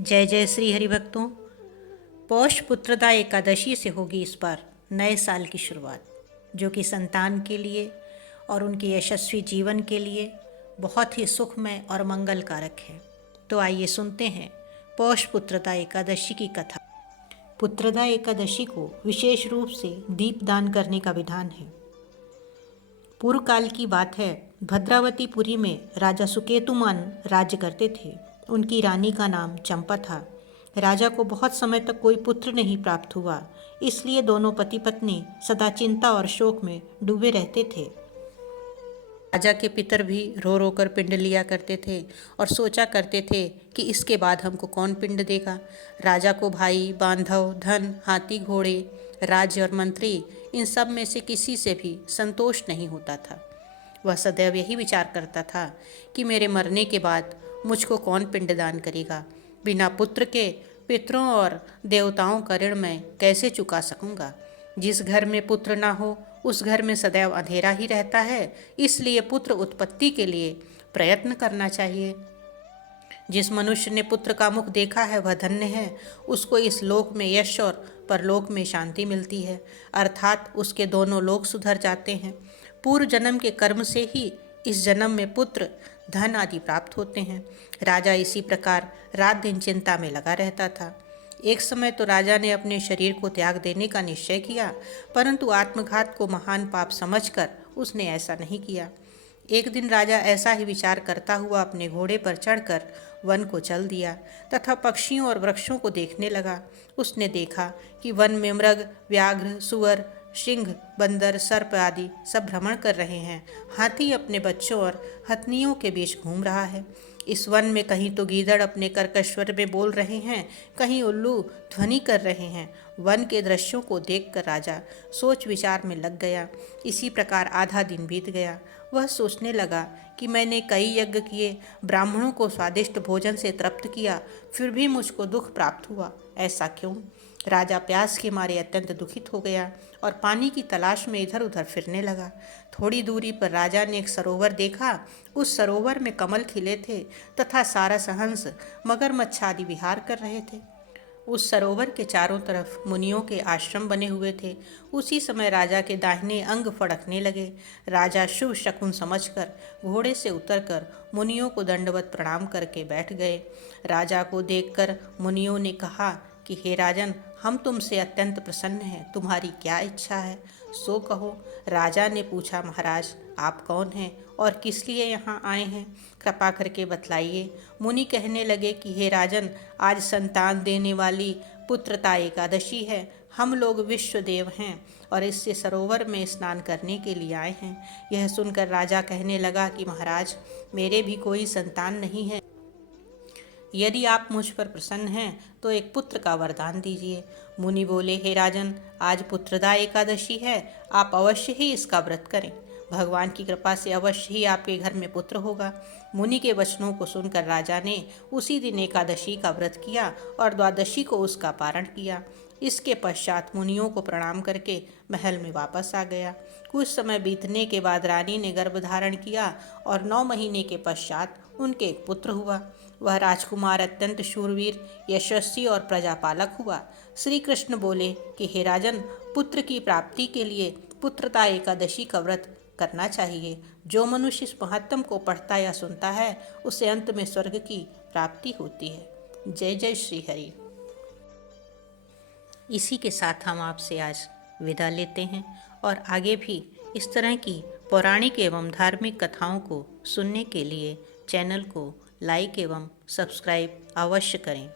जय जय श्री हरि भक्तों। पौष पुत्रदा एकादशी से होगी इस बार नए साल की शुरुआत, जो कि संतान के लिए और उनके यशस्वी जीवन के लिए बहुत ही सुखमय और मंगलकारक है। तो आइए सुनते हैं पौष पुत्रदा एकादशी की कथा। पुत्रदा एकादशी को विशेष रूप से दीपदान करने का विधान है। पूर्व काल की बात है, भद्रावतीपुरी में राजा सुकेतुमान राज्य करते थे। उनकी रानी का नाम चंपा था। राजा को बहुत समय तक कोई पुत्र नहीं प्राप्त हुआ, इसलिए दोनों पति पत्नी सदा चिंता और शोक में डूबे रहते थे। राजा के पितर भी रो रो कर पिंड लिया करते थे और सोचा करते थे कि इसके बाद हमको कौन पिंड देगा। राजा को भाई, बांधव, धन, हाथी घोड़े, राज्य और मंत्री, इन सब में से किसी से भी संतोष नहीं होता था। वह सदैव यही विचार करता था कि मेरे मरने के बाद मुझको कौन पिंडदान करेगा। बिना पुत्र के पितरों और देवताओं का ऋण मैं कैसे चुका सकूंगा। जिस घर में पुत्र ना हो उस घर में सदैव अंधेरा ही रहता है, इसलिए पुत्र उत्पत्ति के लिए प्रयत्न करना चाहिए। जिस मनुष्य ने पुत्र का मुख देखा है वह धन्य है। उसको इस लोक में यश और परलोक में शांति मिलती है, अर्थात उसके दोनों लोक सुधर जाते हैं। पूर्व जन्म के कर्म से ही इस जन्म में पुत्र, धन आदि प्राप्त होते हैं। राजा इसी प्रकार रात दिन चिंता में लगा रहता था। एक समय तो राजा ने अपने शरीर को त्याग देने का निश्चय किया, परंतु आत्मघात को महान पाप समझकर उसने ऐसा नहीं किया। एक दिन राजा ऐसा ही विचार करता हुआ अपने घोड़े पर चढ़कर वन को चल दिया तथा पक्षियों और वृक्षों को देखने लगा। उसने देखा कि वन में मृग, व्याघ्र, सुअर, सिंह, बंदर, सर्प आदि सब भ्रमण कर रहे हैं। हाथी अपने बच्चों और हथनियों के बीच घूम रहा है। इस वन में कहीं तो गीदड़ अपने कर्कश स्वर में बोल रहे हैं, कहीं उल्लू ध्वनि कर रहे हैं। वन के दृश्यों को देखकर राजा सोच विचार में लग गया। इसी प्रकार आधा दिन बीत गया। वह सोचने लगा कि मैंने कई यज्ञ किए, ब्राह्मणों को स्वादिष्ट भोजन से तृप्त किया, फिर भी मुझको दुख प्राप्त हुआ। ऐसा क्यों? राजा प्यास के मारे अत्यंत दुखित हो गया और पानी की तलाश में इधर उधर फिरने लगा। थोड़ी दूरी पर राजा ने एक सरोवर देखा। उस सरोवर में कमल खिले थे तथा सारस, हंस, मगरमच्छ आदि विहार कर रहे थे। उस सरोवर के चारों तरफ मुनियों के आश्रम बने हुए थे। उसी समय राजा के दाहिने अंग फड़कने लगे। राजा शुभ शकुन समझकर घोड़े से उतरकर मुनियों को दंडवत प्रणाम करके बैठ गए। राजा को देखकर मुनियों ने कहा कि हे राजन, हम तुमसे अत्यंत प्रसन्न हैं, तुम्हारी क्या इच्छा है सो कहो। राजा ने पूछा, महाराज आप कौन हैं और किस लिए यहाँ आए हैं, कृपा करके बतलाइए। मुनि कहने लगे कि हे राजन, आज संतान देने वाली पुत्रदा एकादशी है। हम लोग विश्वदेव हैं और इससे सरोवर में स्नान करने के लिए आए हैं। यह सुनकर राजा कहने लगा कि महाराज, मेरे भी कोई संतान नहीं है। यदि आप मुझ पर प्रसन्न हैं तो एक पुत्र का वरदान दीजिए। मुनि बोले, हे राजन, आज पुत्रदा एकादशी है, आप अवश्य ही इसका व्रत करें। भगवान की कृपा से अवश्य ही आपके घर में पुत्र होगा। मुनि के वचनों को सुनकर राजा ने उसी दिन एकादशी का व्रत किया और द्वादशी को उसका पारण किया। इसके पश्चात मुनियों को प्रणाम करके महल में वापस आ गया। कुछ समय बीतने के बाद रानी ने गर्भ धारण किया और 9 महीने के पश्चात उनके एक पुत्र हुआ। वह राजकुमार अत्यंत शूरवीर, यशस्वी और प्रजापालक हुआ। श्री कृष्ण बोले कि हे राजन, पुत्र की प्राप्ति के लिए पुत्रदा एकादशी का व्रत करना चाहिए। जो मनुष्य इस महत्तम को पढ़ता या सुनता है उसे अंत में स्वर्ग की प्राप्ति होती है। जय जय श्री हरि। इसी के साथ हम आपसे आज विदा लेते हैं और आगे भी इस तरह की पौराणिक एवं धार्मिक कथाओं को सुनने के लिए चैनल को लाइक एवं सब्सक्राइब अवश्य करें।